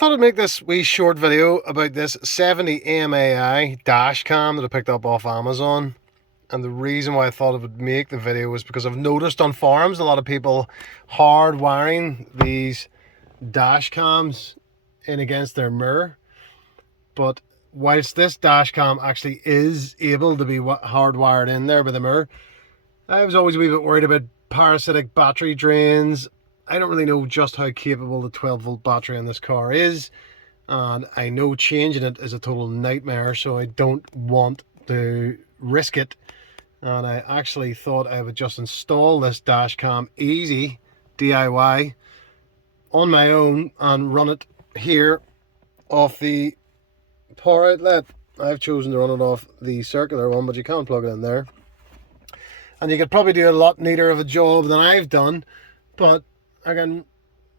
thought I'd make this wee short video about this 70 MAI dash cam that I picked up off Amazon. And the reason why I thought I would make the video was because I've noticed on forums a lot of people hardwiring these dash cams in against their mirror. But whilst this dash cam actually is able to be hardwired in there by the mirror, I was always a wee bit worried about parasitic battery drains. I don't really know just how capable the 12-volt battery in this car is, and I know changing it is a total nightmare, so I don't want to risk it. And I actually thought I would just install this dash cam easy DIY on my own and run it here off the power outlet. I've chosen to run it off the circular one, but you can plug it in there, and you could probably do a lot neater of a job than I've done, but I can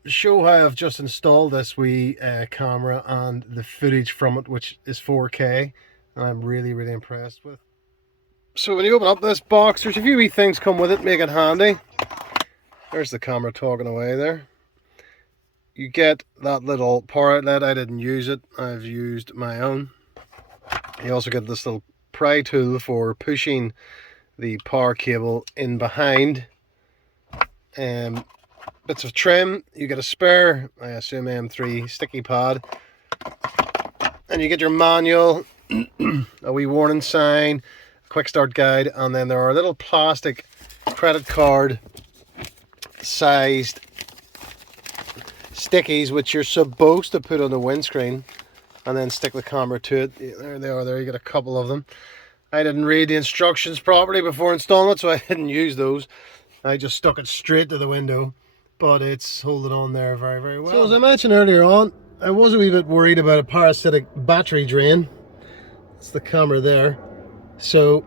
show how I've just installed this wee camera and the footage from it, which is 4K, and I'm really impressed with. So when you open up this box, there's a few wee things come with it, make it handy. There's the camera talking away there. You get that little power outlet. I didn't use it, I've used my own. You also get this little pry tool for pushing the power cable in behind. Bits of trim, you get a spare, I assume M3 sticky pad, and you get your manual, a wee warning sign, a quick start guide, and then there are little plastic credit card sized stickies which you're supposed to put on the windscreen and then stick the camera to it. There they are, there you get a couple of them. I didn't read the instructions properly before installing it, so I didn't use those. I just stuck it straight to the window, but it's holding on there very well. So as I mentioned earlier on, I was a wee bit worried about a parasitic battery drain. It's the camera there. So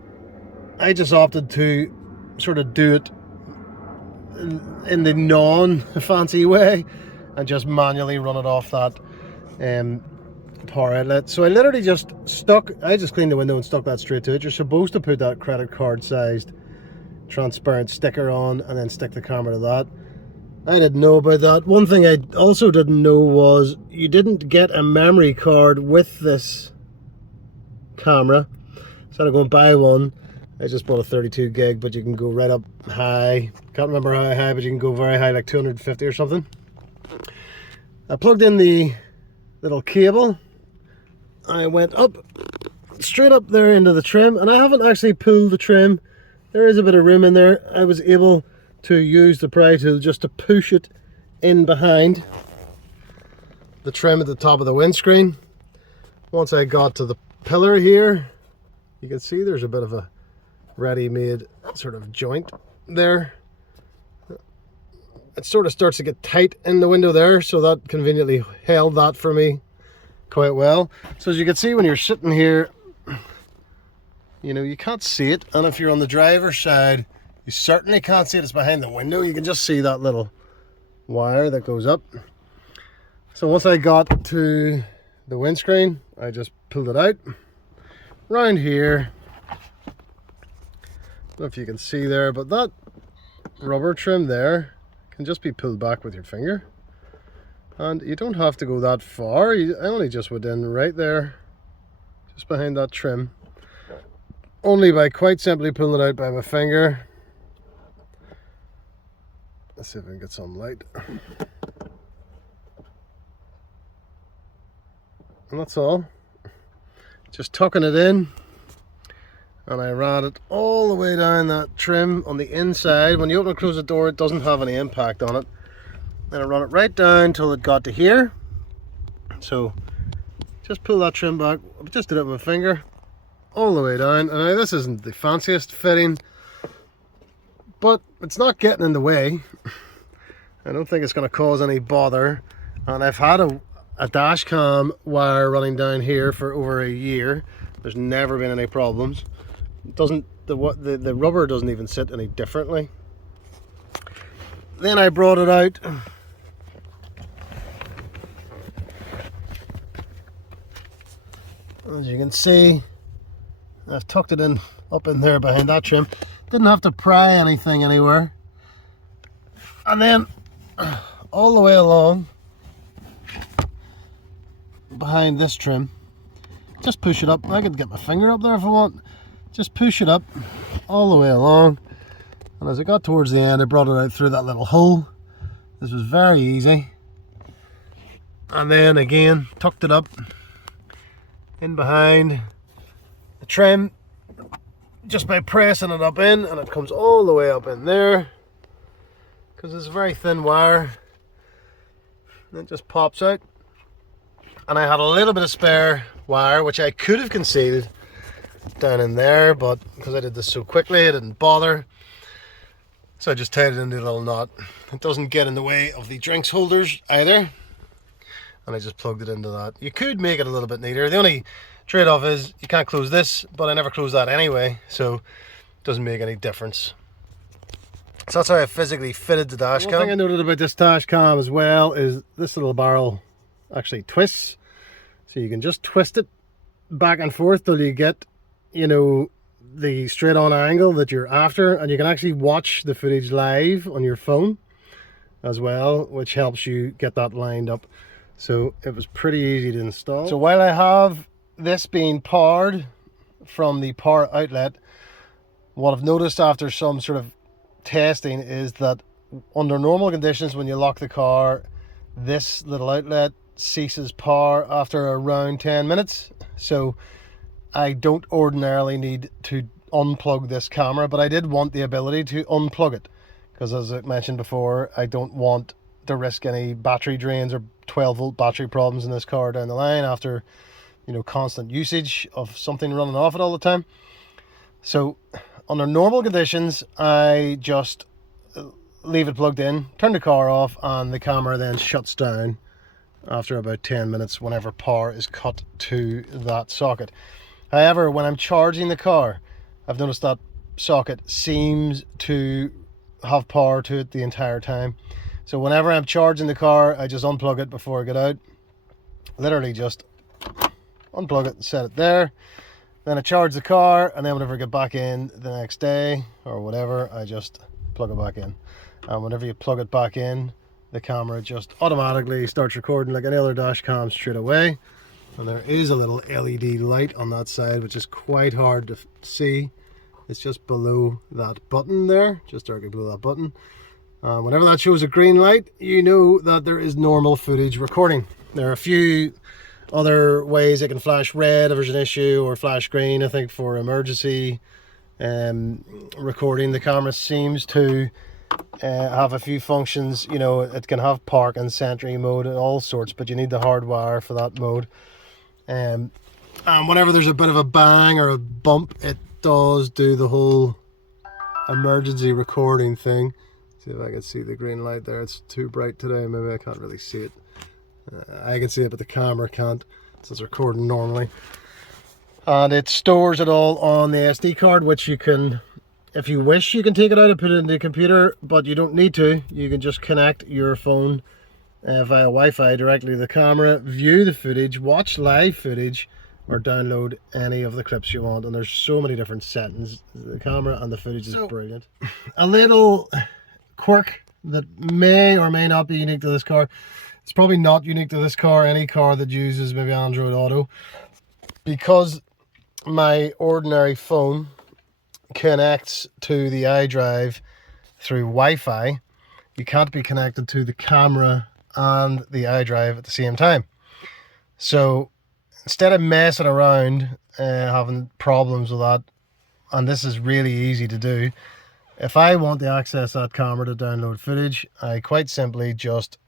I just opted to sort of do it in the non-fancy way and just manually run it off that power outlet. So I literally just cleaned the window and stuck that straight to it. You're supposed to put that credit card sized transparent sticker on and then stick the camera to that. I didn't know about that. One thing I also didn't know was you didn't get a memory card with this camera. So I'm going to buy one. I just bought a 32 gig, but you can go right up high. Can't remember how high, but you can go very high, like 250 or something. I plugged in the little cable. I went up, straight up there into the trim, and I haven't actually pulled the trim. There is a bit of room in there. I was able to use the pry tool just to push it in behind the trim at the top of the windscreen. Once I got to the pillar here, you can see there's a bit of a ready-made sort of joint there. It sort of starts to get tight in the window there, so that conveniently held that for me quite well. So as you can see, when you're sitting here, you know, you can't see it, and if you're on the driver's side, you certainly can't see it. It's behind the window. You can just see that little wire that goes up. So once I got to the windscreen, I just pulled it out. Round here, I don't know if you can see there, but that rubber trim there can just be pulled back with your finger. And you don't have to go that far. I only just went in right there, just behind that trim. Only by quite simply pulling it out by my finger. Let's see if I can get some light. And that's all. Just tucking it in. And I ran it all the way down that trim on the inside. When you open and close the door, it doesn't have any impact on it. Then I run it right down till it got to here. So just pull that trim back. I just did it with my finger all the way down. And now this isn't the fanciest fitting, but it's not getting in the way. I don't think it's going to cause any bother. And I've had a dash cam wire running down here for over a year. There's never been any problems. The rubber doesn't even sit any differently. Then I brought it out. As you can see, I've tucked it in up in there behind that trim. Didn't have to pry anything anywhere. And then all the way along behind this trim. Just push it up. I could get my finger up there if I want. Just push it up all the way along. And as I got towards the end, I brought it out through that little hole. This was very easy. And then again, tucked it up in behind the trim just by pressing it up in, and it comes all the way up in there because it's a very thin wire. And it just pops out. And I had a little bit of spare wire which I could have concealed down in there, but because I did this so quickly I didn't bother, so I just tied it into a little knot. It doesn't get in the way of the drinks holders either, and I just plugged it into that. You could make it a little bit neater. The only trade-off is you can't close this, but I never close that anyway, so it doesn't make any difference. So that's how I physically fitted the dash cam. One thing I noted about this dash cam as well is this little barrel actually twists, so you can just twist it back and forth till you get, you know, the straight on angle that you're after, and you can actually watch the footage live on your phone as well, which helps you get that lined up. So it was pretty easy to install. So while I have this being powered from the power outlet, what I've noticed after some sort of testing is that under normal conditions, when you lock the car, this little outlet ceases power after around 10 minutes. So I don't ordinarily need to unplug this camera, but I did want the ability to unplug it because, as I mentioned before, I don't want to risk any battery drains or 12-volt battery problems in this car down the line after, you know, constant usage of something running off it all the time. So under normal conditions, I just leave it plugged in, turn the car off, and the camera then shuts down after about 10 minutes whenever power is cut to that socket. However, when I'm charging the car, I've noticed that socket seems to have power to it the entire time. So whenever I'm charging the car, I just unplug it before I get out. Literally just unplug it and set it there. Then I charge the car, and then whenever I get back in the next day or whatever, I just plug it back in. And whenever you plug it back in, the camera just automatically starts recording like any other dash cam straight away. And there is a little LED light on that side, which is quite hard to see. It's just below that button there, just directly below that button. Whenever that shows a green light, you know that there is normal footage recording. There are a few other ways it can flash red if there's an issue, or flash green, I think, for emergency recording. The camera seems to have a few functions. You know, it can have park and sentry mode and all sorts, but you need the hardwire for that mode. And whenever there's a bit of a bang or a bump, it does do the whole emergency recording thing. See if I can see the green light there. It's too bright today, maybe I can't really see it. I can see it, but the camera can't, so it's recording normally. And it stores it all on the SD card, which you can, if you wish, you can take it out and put it in the computer, but you don't need to. You can just connect your phone via Wi-Fi directly to the camera, view the footage, watch live footage, or download any of the clips you want. And there's so many different settings. The camera and the footage is brilliant. A little quirk that may or may not be unique to this car. It's probably not unique to this car, any car that uses maybe Android Auto. Because my ordinary phone connects to the iDrive through Wi-Fi, you can't be connected to the camera and the iDrive at the same time. So instead of messing around having problems with that, and this is really easy to do, if I want to access that camera to download footage, I quite simply just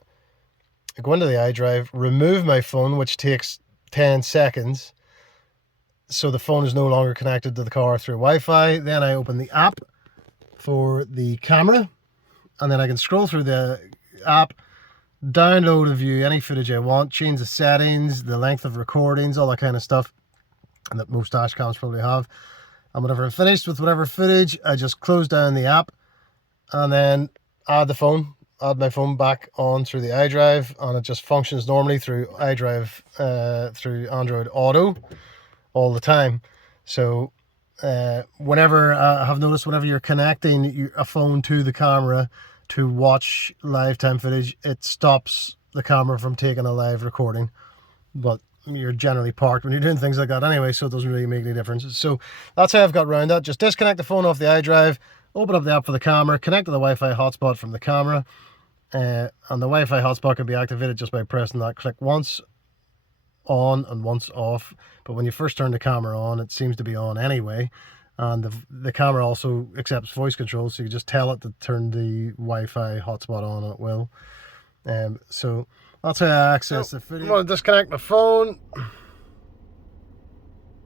go into the iDrive, remove my phone, which takes 10 seconds, so the phone is no longer connected to the car through Wi-Fi. Then I open the app for the camera, and then I can scroll through the app, download and view any footage I want, change the settings, the length of recordings, all that kind of stuff that most dash cams probably have. And whenever I'm finished with whatever footage, I just close down the app and then add my phone back on through the iDrive, and it just functions normally through iDrive through Android Auto all the time. So whenever I have noticed, whenever you're connecting a phone to the camera to watch live time footage, it stops the camera from taking a live recording. But you're generally parked when you're doing things like that anyway, so it doesn't really make any difference. So that's how I've got around that. Just disconnect the phone off the iDrive, open up the app for the camera, connect to the Wi-Fi hotspot from the camera, and the Wi-Fi hotspot can be activated just by pressing that click once on and once off. But when you first turn the camera on, it seems to be on anyway, and the camera also accepts voice control, so you just tell it to turn the Wi-Fi hotspot on and it will. So that's how I access the video. I'm going to disconnect my phone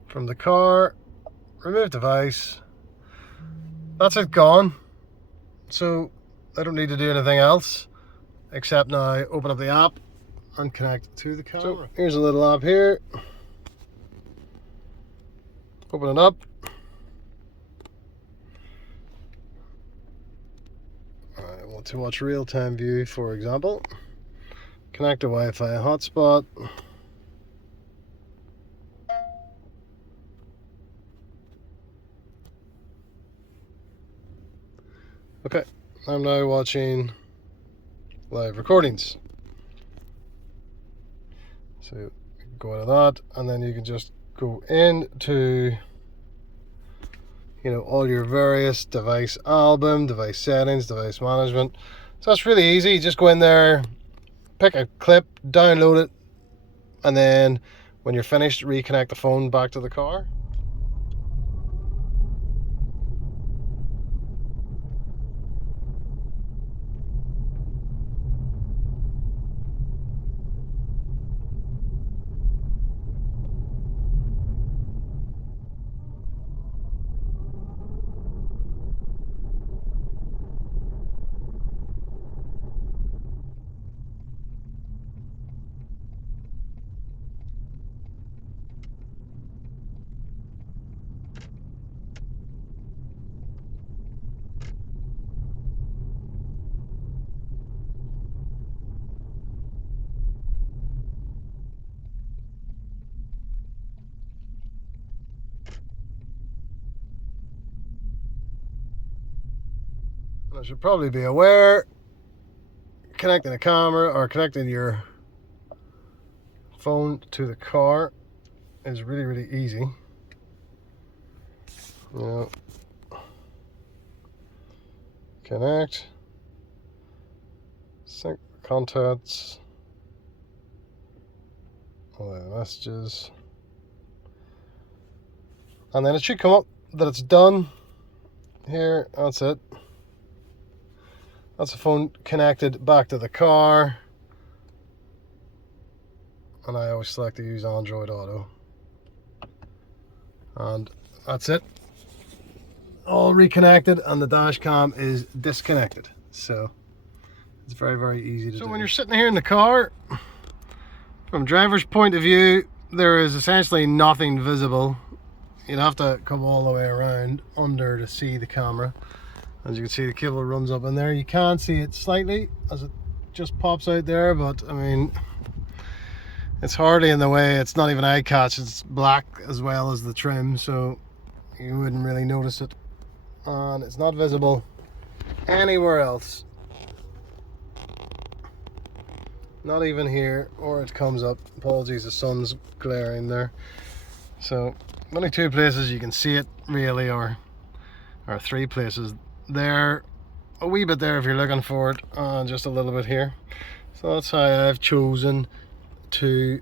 from the car, remove device. That's it, gone. So I don't need to do anything else except now open up the app and connect to the camera. So here's a little app here. Open it up. I want to watch real-time view, for example. Connect to Wi-Fi hotspot. Okay, I'm now watching live recordings. So you can go out of that, and then you can just go into, you know, all your various device album, device settings, device management. So that's really easy. You just go in there, pick a clip, download it, and then when you're finished, reconnect the phone back to the car. I should probably be aware, connecting a camera or connecting your phone to the car is really, really easy. You know, connect, sync contacts, all the messages, and then it should come up that it's done. Here, that's it. That's the phone connected back to the car. And I always select to use Android Auto. And that's it. All reconnected, and the dash cam is disconnected. So it's very, very easy to do. So when you're sitting here in the car, from driver's point of view, there is essentially nothing visible. You'd have to come all the way around under to see the camera. As you can see, the cable runs up in there. You can see it slightly as it just pops out there, but I mean, it's hardly in the way. It's not even eye catch. It's black as well as the trim, so you wouldn't really notice it. And it's not visible anywhere else. Not even here, or it comes up. Apologies, the sun's glaring there. So only two places you can see it really, or three places. There, a wee bit there if you're looking for it, and just a little bit here. So that's how I've chosen to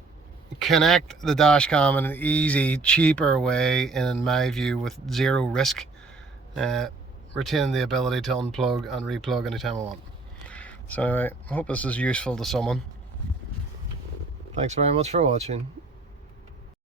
connect the dash cam in an easy, cheaper way, in my view, with zero risk, retaining the ability to unplug and replug anytime I want. So anyway, I hope this is useful to someone. Thanks very much for watching.